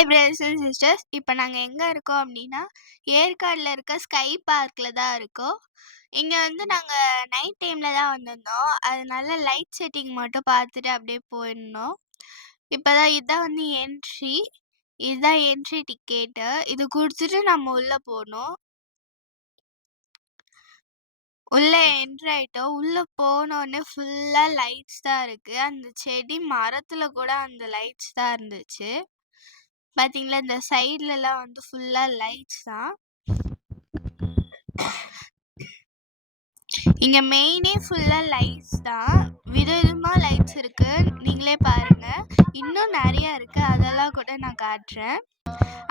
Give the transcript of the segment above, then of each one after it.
Hi brothers and sisters. இப்போ நாங்கள் எங்கே இருக்கோம் அப்படின்னா, ஏற்காடில் இருக்க ஸ்கை பார்க்கில் தான் இருக்கோம். இங்கே வந்து நாங்கள் நைட் டைமில் தான் வந்திருந்தோம். அதனால லைட் செட்டிங் மட்டும் பார்த்துட்டு அப்படியே போயிருந்தோம். இப்போ தான் இதுதான் வந்து என்ட்ரி. இதுதான் என்ட்ரி டிக்கெட்டு. இது கொடுத்துட்டு நம்ம உள்ளே போகணும். உள்ளே என்ட்ரி ஆகிட்டோம். உள்ளே போனோடனே ஃபுல்லாக லைட்ஸ் தான் இருக்குது. அந்த செடி மரத்தில் கூட அந்த லைட்ஸ் தான் இருந்துச்சு. பார்த்தீங்களா, இந்த சைட்லலாம் வந்து ஃபுல்லா லைட்ஸ் தான். இங்க மெயினே ஃபுல்லா லைட்ஸ் தான். விதவிதமா லைட்ஸ் இருக்கு. நீங்களே பாருங்க. இன்னும் நிறைய இருக்கு. அதெல்லாம் கூட நான் காட்டுறேன்.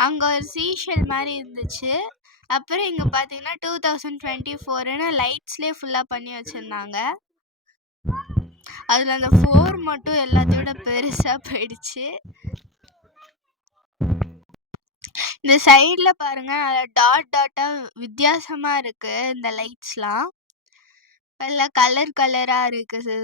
அங்க ஒரு சீஷல் மாதிரி இருந்துச்சு. அப்புறம் இங்க பாத்தீங்கன்னா 2024ன்னு லைட்ஸ்லயே ஃபுல்லா பண்ணி வச்சிருந்தாங்க. அதுல அந்த 4 மட்டும் எல்லாத்தையோட பெருசா போயிடுச்சு. இந்த சைடுல பாருங்க, நல்லா டாட் டாட்டா வித்தியாசமா இருக்கு இந்த லைட்ஸ்லாம். நல்லா கலர் கலரா இருக்குது.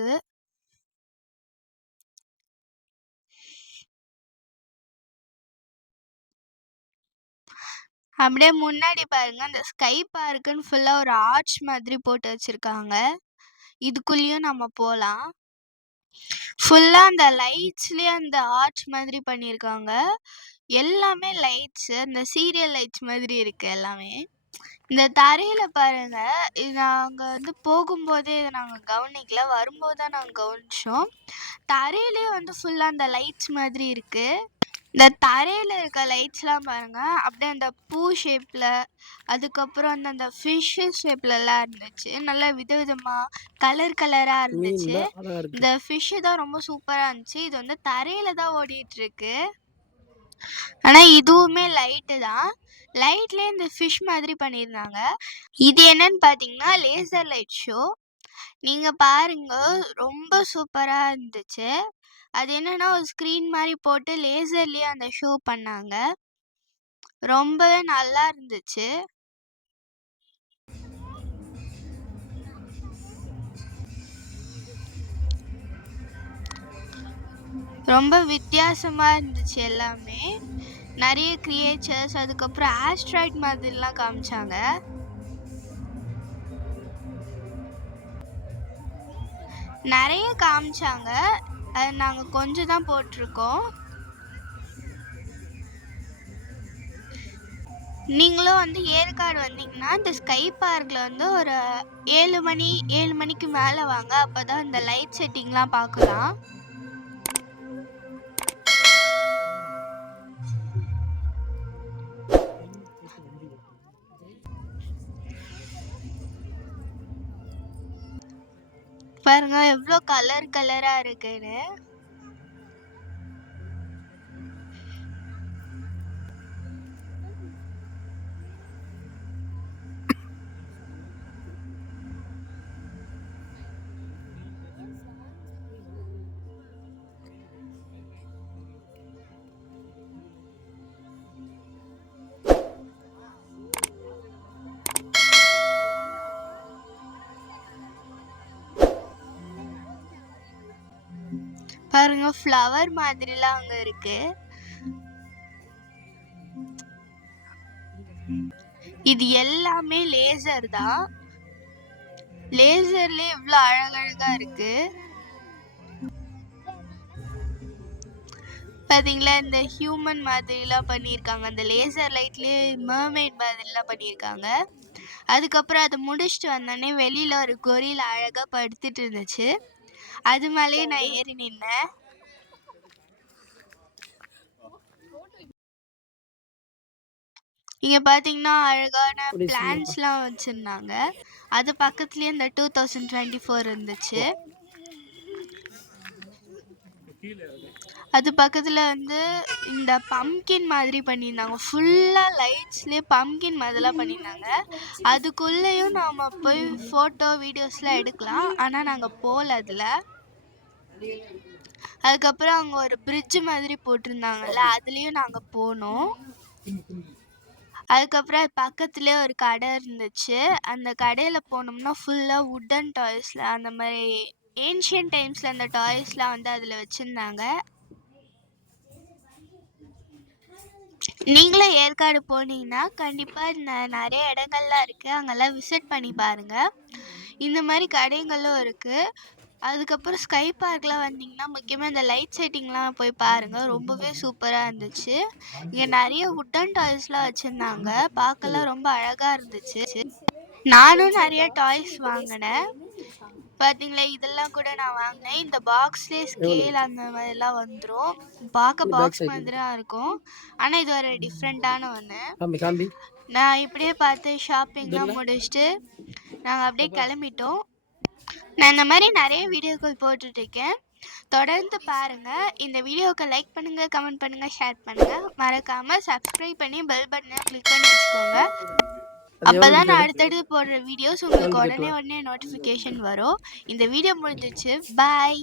அப்படியே முன்னாடி பாருங்க, அந்த ஸ்கை பார்க்குன்னு ஃபுல்லா ஒரு ஆர்ச் மாதிரி போட்டு வச்சிருக்காங்க. இதுக்குள்ளேயும் நம்ம போலாம். ஃபுல்லா அந்த லைட்ஸ்லயே அந்த ஆர்ச் மாதிரி பண்ணியிருக்காங்க. எல்லாமே லைட்ஸ், அந்த சீரியல் லைட்ஸ் மாதிரி இருக்கு எல்லாமே. இந்த தரையில பாருங்க, இது நாங்க வந்து போகும்போதே இதை நாங்க கவனிக்கல, வரும்போது தான் நாங்க கவனிச்சோம். தரையிலே வந்து ஃபுல்லா அந்த லைட்ஸ் மாதிரி இருக்கு. இந்த தரையில இருக்க லைட்ஸ்லாம் பாருங்க, அப்படியே அந்த பூ ஷேப்ல, அதுக்கப்புறம் வந்து அந்த ஃபிஷ் ஷேப்லலாம் இருந்துச்சு. நல்லா விதவிதமா கலர் கலரா இருந்துச்சு. இந்த ஃபிஷ் தான் ரொம்ப சூப்பரா இருந்துச்சு. இது வந்து தரையில தான் ஓடிட்டு இருக்கு. ஆனா இதுவுமே லைட்டு தான். லைட்லயே இந்த ஃபிஷ் மாதிரி பண்ணியிருந்தாங்க. இது என்னன்னு பார்த்தீங்கன்னா, லேசர் லைட் ஷோ. நீங்க பாருங்க, ரொம்ப சூப்பரா இருந்துச்சு. அது என்னன்னா, ஒரு ஸ்க்ரீன் மாதிரி போட்டு லேசர்லயே அந்த ஷோ பண்ணாங்க. ரொம்பவே நல்லா இருந்துச்சு. ரொம்ப வித்தியாசமா இருந்துச்சு எல்லாமே. நிறைய கிரியேச்சர்ஸ், அதுக்கப்புறம் ஆஸ்ட்ராய்ட் மாதிரிலாம் காமிச்சாங்க. நிறைய காமிச்சாங்க. அது நாங்கள் கொஞ்சம் தான் போட்டிருக்கோம். நீங்களும் வந்து ஏற்காடு வந்தீங்கன்னா இந்த ஸ்கை பார்க்கில் வந்து ஒரு 7 மணிக்கு மேலே வாங்க. அப்போ தான் இந்த லைட் செட்டிங்லாம் பார்க்கலாம். பாருங்க எவ்வளோ கலர் கலராக இருக்குன்னு. பாருங்க ஃப்ளவர் மாதிரிலாம் அங்கே இருக்கு. இது எல்லாமே லேசர் தான். லேசர்லயே இவ்வளோ அழகழகா இருக்கு. பார்த்தீங்களா, இந்த ஹியூமன் மாதிரிலாம் பண்ணியிருக்காங்க. அந்த லேசர் லைட்லேயே மர்மெய்ட் மாதிரிலாம் பண்ணியிருக்காங்க. அதுக்கப்புறம் அதை முடிச்சுட்டு வந்தோடனே வெளியில் ஒரு கொரில் அழகாக படுத்துட்டு இருந்துச்சு. அது மேலேயே நான் ஏறி நின்னேன். இங்கே பார்த்தீங்கன்னா அழகான பிளான்ஸ்லாம் வச்சுருந்தாங்க. அது பக்கத்துலேயே இந்த 2024 இருந்துச்சு. அது பக்கத்தில் வந்து இந்த பம்கின் மாதிரி பண்ணியிருந்தாங்க. ஃபுல்லாக லைட்ஸ்லேயே பம்கின் மாதிரிலாம் பண்ணியிருந்தாங்க. அதுக்குள்ளேயும் நாம் போய் ஃபோட்டோ வீடியோஸ்லாம் எடுக்கலாம். ஆனால் நாங்கள் போகல அதில். அதுக்கப்புறம் அங்கே ஒரு பிரிட்ஜு மாதிரி போட்டிருந்தாங்கல்ல, அதுலேயும் நாங்கள் போனோம். அதுக்கப்புறம் அது பக்கத்துலேயே ஒரு கடை இருந்துச்சு. அந்த கடையில் போனோம்னா ஃபுல்லாக வுட்டன் டாய்ஸில் அந்த மாதிரி ஏன்ஷியன்ட் டைம்ஸில் அந்த டாய்ஸ்லாம் வந்து அதில் வச்சுருந்தாங்க. நீங்களும் ஏற்காடு போனீங்கன்னா கண்டிப்பாக நிறைய இடங்கள்லாம் இருக்குது, அங்கெல்லாம் விசிட் பண்ணி பாருங்கள். இந்த மாதிரி கடைகளும் இருக்குது. அதுக்கப்புறம் ஸ்கை பார்க்லாம் வந்தீங்கன்னா முக்கியமாக இந்த லைட் செட்டிங்லாம் போய் பாருங்கள், ரொம்பவே சூப்பராக இருந்துச்சு. இங்கே நிறைய வுட்டன் டாய்ஸ்லாம் வச்சுருந்தாங்க, பார்க்கலாம் ரொம்ப அழகாக இருந்துச்சு. நானும் நிறைய டாய்ஸ் வாங்கினேன். பார்த்தீங்களா, இதெல்லாம் கூட நான் வாங்கினேன். இந்த பாக்ஸ்லேயே ஸ்கேல் அந்த மாதிரிலாம் வந்துடும், பார்க்க பாக்ஸ் மாதிரி தான் இருக்கும். ஆனால் இது ஒரு டிஃப்ரெண்ட்டான ஒன்று. நான் இப்படியே பார்த்து ஷாப்பிங்லாம் முடிச்சுட்டு நாங்கள் அப்படியே கிளம்பிட்டோம். நான் இந்த மாதிரி நிறைய வீடியோக்கள் போட்டுட்ருக்கேன், தொடர்ந்து பாருங்கள். இந்த வீடியோவுக்கு லைக் பண்ணுங்கள், கமெண்ட் பண்ணுங்கள், ஷேர் பண்ணுங்கள். மறக்காமல் சப்ஸ்கிரைப் பண்ணி பெல் பட்டனை கிளிக் பண்ணி வச்சுக்கோங்க. அப்போ தான் நான் அடுத்தடுத்து போடுற வீடியோஸ் உங்களுக்கு உடனே நோட்டிஃபிகேஷன் வரும். இந்த வீடியோ முடிஞ்சிச்சு. பாய்.